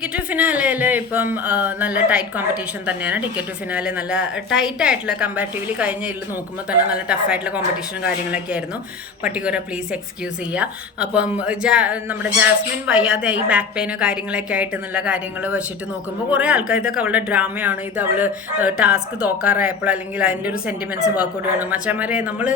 Ticket ഫിനാലയിൽ ഇപ്പം നല്ല ടൈറ്റ് കോമ്പറ്റീഷൻ തന്നെയാണ്. ടിക്കറ്റ് ഫിനാലെ നല്ല ടൈറ്റ് ആയിട്ടുള്ള കമ്പാരിറ്റീവ്ലി കഴിഞ്ഞ ഇതിൽ നോക്കുമ്പോൾ തന്നെ നല്ല ടഫായിട്ടുള്ള കോമ്പറ്റീഷനും കാര്യങ്ങളൊക്കെ ആയിരുന്നു. പർട്ടിക്കുലർ പ്ലീസ് എക്സ്ക്യൂസ് ചെയ്യുക അപ്പം നമ്മുടെ ജാസ്മിൻ വയ്യാതെ ഈ ബാക്ക് പെയിനോ കാര്യങ്ങളൊക്കെ ആയിട്ട് എന്നുള്ള കാര്യങ്ങൾ വെച്ചിട്ട് നോക്കുമ്പോൾ കുറേ ആൾക്കാർ ഇതൊക്കെ അവളുടെ ഡ്രാമയാണ്. ഇത് അവൾ ടാസ്ക് തോക്കാറായപ്പോൾ അല്ലെങ്കിൽ അതിന്റെ ഒരു സെന്റിമെന്റ്സ് വർക്കൗട്ട് ചെയ്യണം മച്ചാമാരെ നമ്മൾ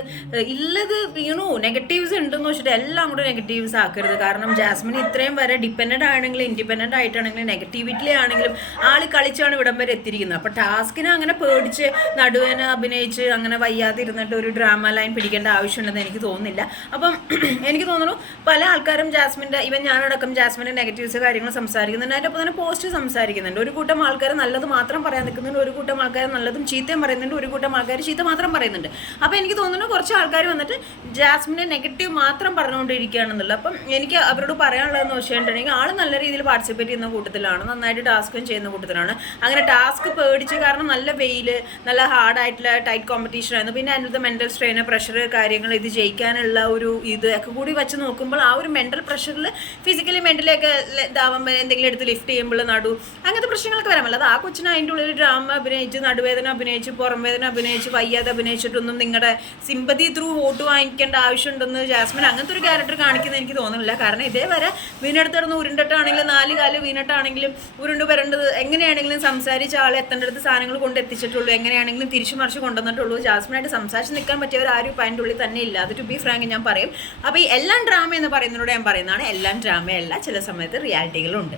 ഇല്ലത് വീണു നെഗറ്റീവ്സ് ഉണ്ടെന്ന് വെച്ചിട്ട് എല്ലാം കൂടെ നെഗറ്റീവ്സ് ആക്കരുത്. കാരണം ജാസ്മിൻ ഇത്രയും വരെ ഡിപ്പെൻഡന്റ് ആണെങ്കിലും ഇൻഡിപെൻഡന്റ് ആയിട്ടാണെങ്കിലും നെഗറ്റിവിറ്റി ആണെങ്കിലും ആൾ കളിച്ചാണ് ഇവിടം വരെ എത്തിയിരിക്കുന്നത്. അപ്പോൾ ടാസ്കിനെ അങ്ങനെ പേടിച്ച് നടുവേന അഭിനയിച്ച് അങ്ങനെ വയ്യാതെ ഇരുന്നിട്ട് ഒരു ഡ്രാമ ലൈൻ പിടിക്കേണ്ട ആവശ്യമുണ്ടെന്ന് എനിക്ക് തോന്നുന്നില്ല. അപ്പം എനിക്ക് തോന്നുന്നു പല ആൾക്കാരും ജാസ്മിന്റെ ഇവൻ ഞാനടക്കം ജാസ്മിന്റെ നെഗറ്റീവ്സ് കാര്യങ്ങൾ സംസാരിക്കുന്നുണ്ട്. അതിന്റെ ഒപ്പം തന്നെ പോസ്റ്റ് സംസാരിക്കുന്നുണ്ട്. ഒരു കൂട്ടം ആൾക്കാർ നല്ലത് മാത്രം പറയാൻ നിൽക്കുന്നുണ്ട്. ഒരു കൂട്ടം ആൾക്കാർ നല്ലതും ചീത്തയും പറയുന്നുണ്ട്. ഒരു കൂട്ടം ആൾക്കാർ ചീത്ത മാത്രം പറയുന്നുണ്ട്. അപ്പോൾ എനിക്ക് തോന്നുന്നു കുറച്ച് ആൾക്കാർ വന്നിട്ട് ജാസ്മിന്റെ നെഗറ്റീവ് മാത്രം പറഞ്ഞുകൊണ്ടിരിക്കുകയാണെന്നുള്ളത്. അപ്പം എനിക്ക് അവരോട് പറയാനുള്ളതെന്ന് വെച്ചിട്ടുണ്ടെങ്കിൽ ആൾ നല്ല രീതിയിൽ പാർട്ടിസിപ്പേറ്റ് ചെയ്യുന്ന കൂട്ടത്തിലാണ് നന്നായിട്ട് ടാസ്കും ചെയ്യുന്ന കൂട്ടത്തിലാണ്. അങ്ങനെ ടാസ്ക് പേടിച്ച് കാരണം നല്ല വെയിൽ നല്ല ഹാർഡായിട്ടുള്ള ടൈറ്റ് കോമ്പറ്റീഷൻ ആയിരുന്നു. പിന്നെ അതിനകത്ത് മെന്റൽ സ്ട്രെയിന് പ്രഷർ കാര്യങ്ങൾ ഇത് ജയിക്കാനുള്ള ഒരു ഇത് ഒക്കെ കൂടി വെച്ച് നോക്കുമ്പോൾ ആ ഒരു മെന്റൽ പ്രഷറിൽ ഫിസിക്കലി മെന്റലി ഒക്കെ ഇതാവുമ്പോൾ എന്തെങ്കിലും എടുത്ത് ലിഫ്റ്റ് ചെയ്യുമ്പോൾ നടു അങ്ങനത്തെ വരാമല്ലോ. അത് ആ കൊച്ചിന് അതിന്റെ ഉള്ളിൽ ഡ്രാമ അഭിനയിച്ച് നടുവേദന അഭിനയിച്ച് പുറം വേദന അഭിനയിച്ച് വയ്യാതെ അഭിനയിച്ചിട്ടൊന്നും നിങ്ങളുടെ സിമ്പതി ത്രൂ വോട്ട് വാങ്ങിക്കേണ്ട ആവശ്യമുണ്ടെന്ന് ജാസ്മിൻ അങ്ങനത്തെ ഒരു ക്യാരക്ടർ കാണിക്കുന്നത് എനിക്ക് തോന്നുന്നില്ല. കാരണം ഇതേവരെ വീണെടുത്തിടന്ന് ഉരുണ്ടിട്ടാണെങ്കിലും നാല് കാൽ വീണിട്ടാണെങ്കിലും ഉരുണ്ട് വരേണ്ടത് എങ്ങനെയാണെങ്കിലും സംസാരിച്ച ആളെ എത്തേണ്ട അടുത്ത് സാധനങ്ങൾ കൊണ്ട് എത്തിച്ചിട്ടുള്ളൂ. എങ്ങനെയാണെങ്കിലും തിരിച്ചു മറിച്ച് കൊണ്ടുവന്നിട്ടുള്ളൂ. ജാസ്മിനായിട്ട് സംസാരിച്ച് നിൽക്കാൻ പറ്റിയവർ ആരും ഇപ്പം അതിന്റെ ഉള്ളിൽ തന്നെ ഇല്ല. അത് ടു ബി ഫ്രാങ്ക് ഞാൻ പറയും. അപ്പോൾ ഈ എല്ലാം ഡ്രാമ എന്ന് പറയുന്നതിലൂടെ ഞാൻ പറയുന്നതാണ് എല്ലാം ഡ്രാമയല്ല ചില സമയത്ത് റിയാലിറ്റികളുണ്ട്